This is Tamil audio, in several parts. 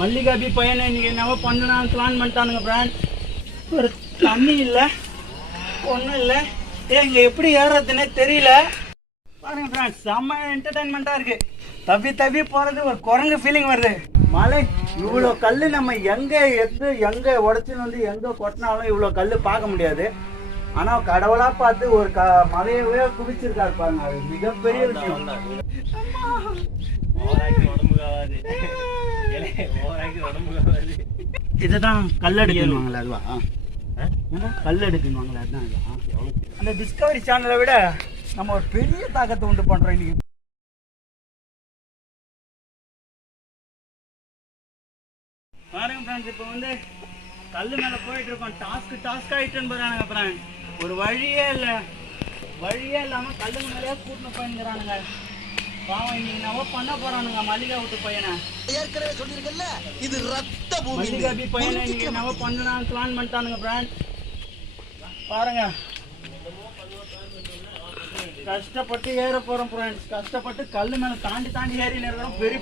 மல்லிகாபி பையனை இன்னைக்கு என்னவோ பண்ணலாம் பிளான் பண்ணிட்டானுங்க ஃப்ரெண்ட்ஸ். ஒரு தண்ணி இல்லை ஒன்றும் இல்லை. இங்கே எப்படி ஏறுறதுன்னே தெரியல. பாருங்க ஃப்ரெண்ட்ஸ், செம்ம என்டர்டைன்மெண்ட்டாக இருக்குது. தப்பி தப்பி போகிறது ஒரு குரங்கு ஃபீலிங் வருது. மலை இவ்வளோ கல் நம்ம எங்கே எங்கே உடச்சின்னு வந்து எங்கே கொட்டினாலும் இவ்வளோ கல் பார்க்க முடியாது. ஆனால் கடவுளாக பார்த்து ஒரு மலையவே குவிச்சிருக்காரு பாருங்க. அது மிகப்பெரிய விஷயம். இதுதான் கல் எடுக்கணுவாங்களே அதுவா? கல் எடுக்கணுவாங்களே அதுதான். அந்த டிஸ்கவரி சேனலை விட நம்ம ஒரு பெரிய தாக்கத்தை உண்டு பண்ணுறோம் இன்னைக்கு. பாருங்க ஃப்ரெண்ட்ஸ், இப்போ வந்து கல் மேலே போயிட்டு இருக்கோம். டாஸ்க் ஆகிட்டுன்னு போகிறானுங்க ஃப்ரெண்ட். ஒரு வழியே இல்லாமல் கல்லுங்க மேலேயே கூட்டின்னு போயிருக்கிறானுங்க. பாவம் இன்னைக்கு நம்ம பண்ண போறானுங்க மல்லிகா வீட்டு பையனை. ஏற்கனவே சொல்லியிருக்கல, இது ரத்த பூமி. மல்லிகாபி பையனை இன்னைக்கு நம்ம பண்ணலாம் பிளான் பண்ணிட்டானுங்க ஃப்ரெண்ட். பாருங்க, கஷ்டப்பட்டு ஏற போறோம் ஃப்ரெண்ட்ஸ். கஷ்டப்பட்டு கல் மேல தாண்டி ஏறி இருக்கிறோம். பெரிய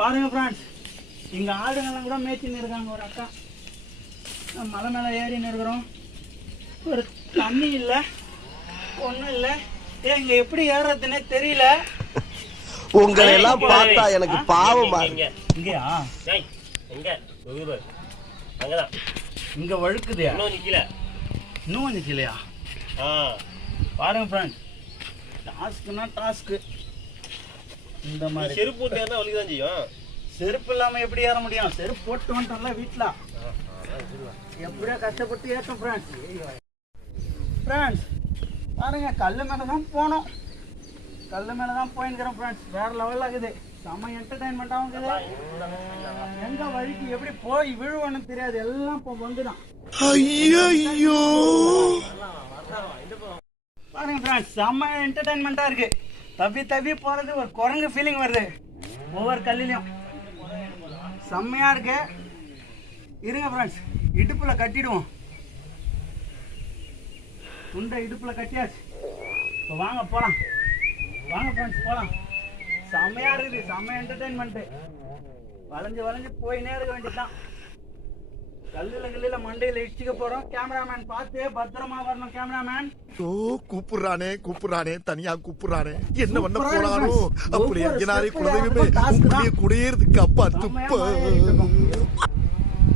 பாருங்க ஃப்ரெண்ட்ஸ், இங்க ஆடுங்கெல்லாம் கூட மேய்ச்சின்னு இருக்காங்க. ஒரு அக்கா மலை மேல ஏறின்னு இருக்கிறோம். ஒரு தண்ணி இல்லை ஒன்றும் இல்லை. இங்க எப்படி ஏறுறதுன்னே தெரியல. உங்களை எல்லாம் பார்த்தா எனக்கு பாவமா. இங்கயா இங்க வழுக்குதா? இன்னும் கொஞ்சம் கீழயா? பாருங்க ஃப்ரெண்ட், டாஸ்க்னா டாஸ்க். இந்த மாதிரி செருப்பு போட்டு வலிதான் செய்யும். செருப்பு இல்லாம எப்படி ஏற முடியும்? செருப்பு போட்டு வந்துட்டோம்ல வீட்டுல. எப்படியோ கஷ்டப்பட்டு ஏற்றோம் ஃப்ரெண்ட்ஸ். ஃப்ரெண்ட்ஸ் பாருங்க, கல் மேலே தான் போனோம். கல் மேலே தான் போயிருக்கிறோம் ஃப்ரெண்ட்ஸ். வேற லெவலில் இருக்குது. செம்ம என்டர்டைன்மெண்ட்டாகவும் இருக்குது. எங்க வழிக்கு எப்படி போய் விழுவன்னு தெரியாது. எல்லாம் இப்போ வந்துடும். ஐயோ பாருங்க ஃப்ரெண்ட்ஸ், செம்ம என்டர்டைன்மெண்ட்டாக இருக்கு. தப்பி போகிறது ஒரு குரங்கு ஃபீலிங் வருது ஒவ்வொரு கல்லிலையும். செம்மையாக இருக்கு. இருங்க ஃப்ரெண்ட்ஸ், இடுப்பில் கட்டிடுவோம். துண்டை இடுப்புல கட்டியாச்சு. இப்போ வாங்க போலாம். வாங்க ஃப்ரெண்ட்ஸ் போலாம். செம்மையா இருக்குது. செம்ம என்டர்டைன்மெண்ட். வளைஞ்சு போயினே இருக்க வேண்டியதுதான். கல்லுல மண்டையில இடிச்சுக்க போறோம். கேமராமேன் பார்த்து பத்திரமா வரணும். கேமராமேன் கூப்பிடுறானே தனியா கூப்பிடுறானே. என்ன பண்ண போறானோ அப்படி எங்கனாரே குலதெய்வமே குடியேறதுக்கு அப்பா துப்ப.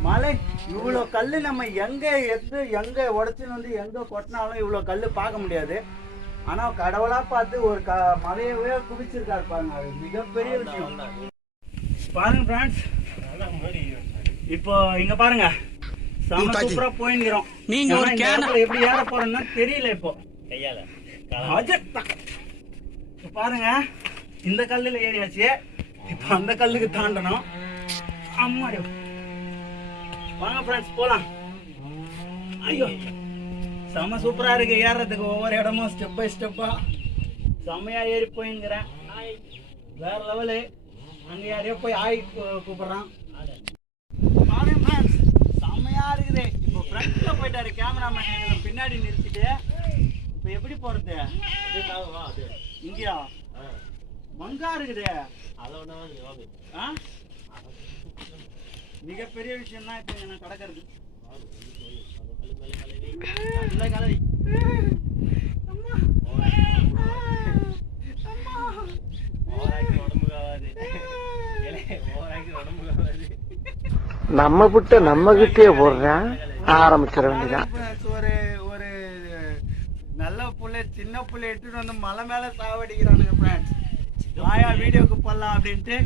மலை இவ்வளோ கல் நம்ம எங்கே உடச்சின்னு வந்து எங்கே கொட்டினாலும் இவ்வளோ கல் பார்க்க முடியாது. ஆனால் கடவுளாக பார்த்து ஒரு மலையவே குவிச்சிருக்காரு பாருங்க. அது மிகப்பெரிய விஷயம். பாருங்க ஃப்ரெண்ட்ஸ், இப்போ இங்க பாருங்க, செம சூப்பரா போயிக்கிறோம். நீங்க ஒரு கேமரா எப்படி ஏற போறோம்னா தெரியல. இப்போ பாருங்க, இந்த கல்லுல ஏறியாச்சு. இப்போ அந்த கல்லுக்கு தாண்டணும். அம்மாடி வாங்க ஃப்ரெண்ட்ஸ் போலாம். ஐயோ செம்ம சூப்பரா இருக்கு ஏறதுக்கு. ஒவ்வொரு இடமும் ஸ்டெப் பை ஸ்டெப்பா செம்மையா ஏறி போயிங்கிறேன். வேற லெவலு. அங்க யாரையோ போய் கூப்பிடுறான். பாருங்க ஃப்ரெண்ட்ஸ், செம்மையா இருக்குது. இப்போ ஃப்ரண்ட்ல போயிட்டாரு கேமராமேன். பின்னாடி நிறுத்திட்டு இப்போ எப்படி போறது? இங்கயா மங்கா இருக்குது. மிகப்பெரிய விஷயம் தான் இப்போ எனக்கு கிடக்கிறது. நம்ம விட்டு நம்ம கிட்டே போடுறேன் ஆரம்பிச்சிட வேண்டியதான். ஒரு நல்ல புள்ளை சின்ன புள்ளை எடுத்துட்டு வந்து மலை மேல சாவடிக்கிறானுங்க ஃப்ரெண்ட்ஸ். வாயா வீடியோக்கு போடலாம் அப்படின்ட்டு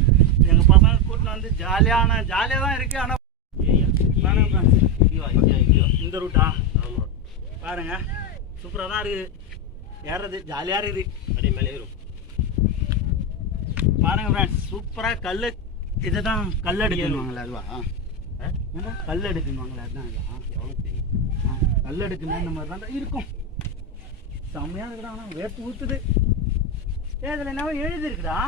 எங்க பசங்க கூட்டின்னு வந்து ஜாலியா தான் இருக்கு. ஆனா இந்த ரூட்டா பாருங்க, சூப்பரா தான் இருக்குது. ஏறது ஜாலியா இருக்குது. அப்படியே மேலே ஏறும் பாருங்க ஃப்ரெண்ட்ஸ். சூப்பரா கல்லு. இதுதான் கல் எடுக்கணுவாங்களே அதுவா? கல் எடுக்கணுவாங்களே அதுதான். கல் எடுக்கணும் இந்த மாதிரி தான் இருக்கும். செம்மையா இருக்குடா. ஆனா வேர்த்து ஊத்துது. இதுல என்ன எழுதி இருக்குடா?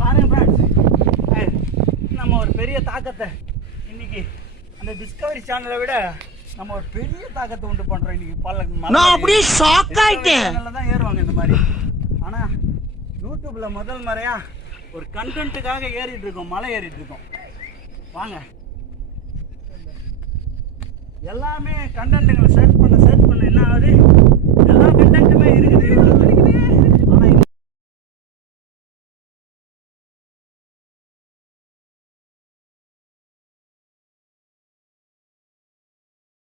பாருங்க ஃப்ரெண்ட்ஸ், நம்ம ஒரு பெரிய தாக்கத்தை இன்னைக்கு அந்த டிஸ்கவரி சேனலை விட நம்ம ஒரு பெரிய தாக்கத்தை உண்டு பண்றோம் இன்னைக்கு. நான் அப்படியே ஷாக் ஆயிட்டேன். தான் ஏறுவாங்க இந்த மாதிரி. ஆனா யூடியூப்ல முதல் முறையா ஒரு கண்டென்ட்டுக்காக ஏறிட்டு இருக்கோம், மலை ஏறிட்டு இருக்கோம். வாங்க, எல்லாமே கண்டென்ட்டுங்களை சேர்த்து